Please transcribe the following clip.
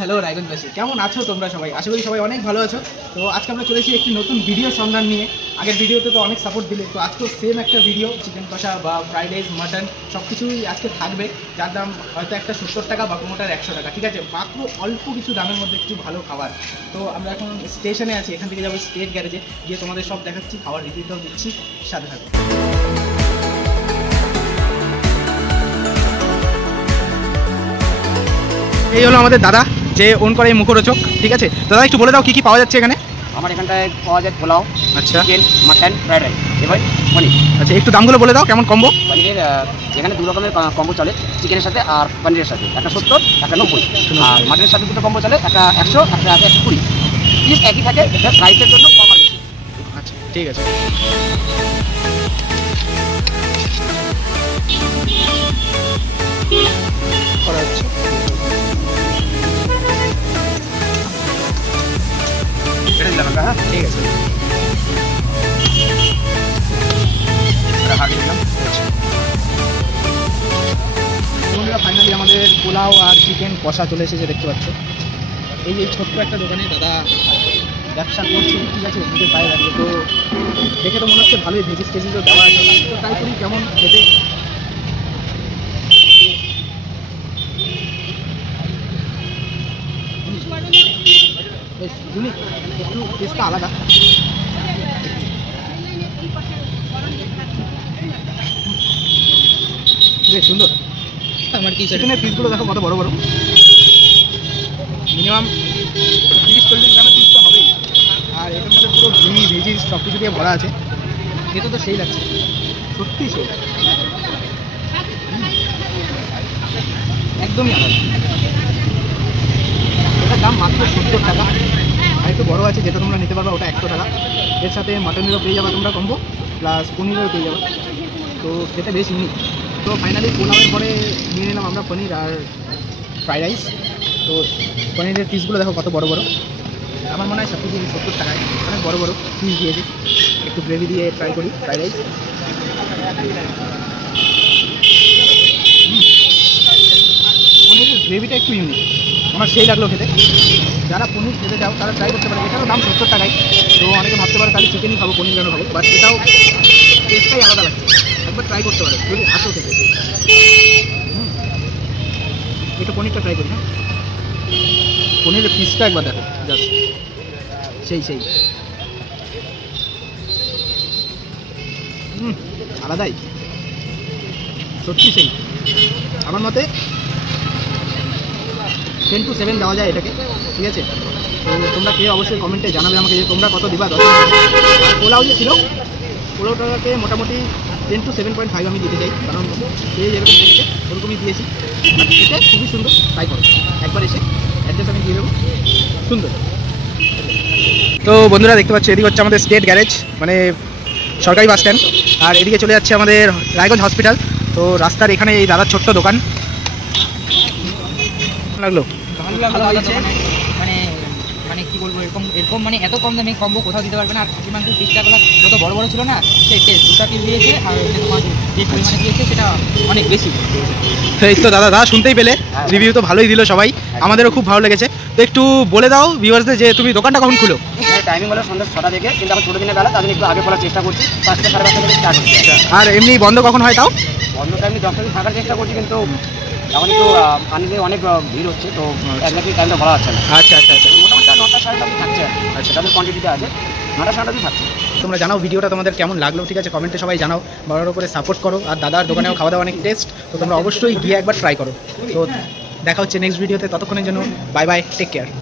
Hello রায়গঞ্জবাসী, কেমন আছো তোমরা সবাই? আশা করি সবাই অনেক ভালো আছো। তো আজকে আমরা চলেছি একটি নতুন ভিডিও সন্ধান নিয়ে। আগের ভিডিওতে তো অনেক সাপোর্ট দিলে, তো আজকেও সেম একটা ভিডিও, চিকেন কষা বা ফ্রাইড রাইস, মাটন সব কিছুই আজকে থাকবে, যার দাম হয়তো একটা 70 টাকা বা কোনোটার 100 টাকা। ঠিক আছে, মাত্র অল্প কিছু দামের মধ্যে কিছু ভালো খাবার। তো আমরা এখন স্টেশনে আছি, এখান থেকে যাবো স্টেট গ্যারেজে, গিয়ে তোমাদের সব দেখাচ্ছি, খাবার রিভিউটাও দিচ্ছি, সাথে থাকবে। এই হলো আমাদের দাদা, যে ওন করে এই মুখরোচক। ঠিক আছে দাদা, একটু বলে দাও কি কি পাওয়া যাচ্ছে এখানে? আমার এখানটায় পাওয়া যায় পোলাও, আচ্ছা, চিকেন, মাটন, ফ্রাইড রাইস, এবার পনির। আচ্ছা, একটু দামগুলো বলে দাও, কেমন কম্বো? পনিরের এখানে 2 রকমের কম্বো চলে, চিকেনের সাথে আর পনিরের সাথে, একটা 70, একটা 90। আর মাটনের সাথে 2টো কম্বো চলে, একটা 100, একটা 120। প্লিজ একই থাকে, প্রাইসের জন্য কম আর বেশি। আচ্ছা ঠিক আছে। করা হচ্ছে, এটা দিলাম আমরা। হ্যাঁ ঠিক আছে, এটা হাঁড়ি দিলাম। বন্ধুরা ফাইনালি আমাদের পোলাও আর চিকেন কষা চলে এসেছে, দেখতে পাচ্ছ। এই যে ছোট্ট একটা দোকানে দাদা ব্যবসা করছে, ঠিক আছে, নিজের পায়ে দাঁড়িয়ে। তো দেখে তো মনে হচ্ছে ভালোই ভেজিস টেজিসও দেওয়া আছে। তো ট্রাই করি কেমন খেতে। বেশ ইউনিক, একটু টেস্টটা আলাদা। বেশ সুন্দর। আমার কি চিকেনের পিসগুলো দেখো কত বড় বড়, মিনিমাম 30-40 গ্রামের পিস তো হবেই। আর এটার মধ্যে পুরো ঘি ভেজিস সব কিছু দিয়ে ভরা আছে। খেতে তো সেই লাগছে, সত্যি সেই একদমই আমার। এটার দাম মাত্র 70 টাকা। আর একটু বড়ো আছে, যেটা তোমরা নিতে পারবে ওটা 100 টাকা। এর সাথে মাটনেরও পেয়ে যাবে তোমরা কম্বো, প্লাস পনিরেরও পেয়ে যাবে। তো খেতে বেশ ইউনিক। তো ফাইনালি পোলাওয়ের পরে নিয়ে নিলাম আমরা পনির আর ফ্রাইড রাইস। তো পনিরের পিসগুলো দেখো কত বড় বড়, আমার মনে হয় 70 টাকায় অনেক বড় বড় পিস দিয়েছে। একটু গ্রেভি দিয়ে ট্রাই করি ফ্রাইড রাইস। পনিরের গ্রেভিটা একটু ইউনিক, আমার সেই লাগলো খেতে। যারা পনির খেতে চাও তারা ট্রাই করতে পারে। এটারও দাম 70 টাকায়। তো অনেকে ভাবতে পারে তাহলে চিকেনই খাবো, পনির কেন খাবো, বাট এটাও টেস্টটাই আলাদা লাগছে। একবার ট্রাই করতে পারে যদি আসো খেতে। একটু পনিরটা ট্রাই করি। হ্যাঁ, পনিরের পিসটা একবার দেখো, জাস্ট সেই আলাদাই, সত্যি সেই। আমার মতে 10 to 7 দেওয়া যায় এটাকে, ঠিক আছে। তো তোমরা খেয়ে অবশ্যই কমেন্টে জানাবে আমাকে যে তোমরা কত দিবা। 10 পোলাও যে ছিল, পোলাওটাকে মোটামুটি 10 to 7.5 আমি দিতে চাই, কারণ সে যেরকম দেখেছে ওরকমই দিয়েছি। আর এটা খুবই সুন্দর, ট্রাই করো একবার এসে, অ্যাড্রেস আমি দিয়ে দেবো। সুন্দর। তো বন্ধুরা দেখতে পাচ্ছি, এদিকে হচ্ছে আমাদের স্টেট গ্যারেজ, মানে সরকারি বাস স্ট্যান্ড। আর এদিকে চলে যাচ্ছে আমাদের রায়গঞ্জ হসপিটাল। তো রাস্তার এখানে এই দাদার ছোট্ট দোকান। লাগলো ভালো হয়েছে। মানে কি বলবো, এরকম মানে এত কম দামে কম্বো কোথাও দিতে পারবে না। আর খাসি মাংসের পিসটা যত বড় বড় ছিল না, সেই টেস্ট 2টা পিস দিয়েছে। আর তোমার যে পরিমাণে দিয়েছে সেটা অনেক বেশি। এই তো দাদা শুনতেই পেলে, রিভিউ তো ভালোই দিল সবাই, আমাদেরও খুব ভালো লেগেছে। তো একটু বলে দাও ভিউয়ার্সদের যে তুমি দোকানটা কখন খুলো? টাইমিং হলো সন্ধ্যা 6টা থেকে, কিন্তু আমি ছোটো দিনের বেলা, তাদের একটু আগে খোলার চেষ্টা করছি। 5টা সাড়ে 5টা থেকে স্টার্ট হচ্ছে। আর এমনি বন্ধ কখন হয় তাও? বন্ধ টাইমে 10টা থেকে থাকার চেষ্টা করছি, কিন্তু এখন একটু পানিতে অনেক ভিড় হচ্ছে, তো একদিন টাইমটা বলা যাচ্ছে না। আচ্ছা আচ্ছা আচ্ছা, মোটামুটি 9টা সাড়ে 9টা থাকছে। আচ্ছা, তাদের কোয়ান্টিটিটা আছে 9টা সাড়ে 9টা থাকছে। তোমরা জানাও ভিডিওটা তোমাদের কেমন লাগলো, ঠিক আছে, কমেন্টে সবাই জানাও, বড় করে সাপোর্ট করো। আর দাদার দোকানেও খাওয়া দাওয়া অনেক টেস্ট, তো তোমরা অবশ্যই গিয়ে একবার ট্রাই করো। তো দেখা হচ্ছে নেক্সট ভিডিওতে, ততক্ষণের জন্য বাই বাই, টেক কেয়ার।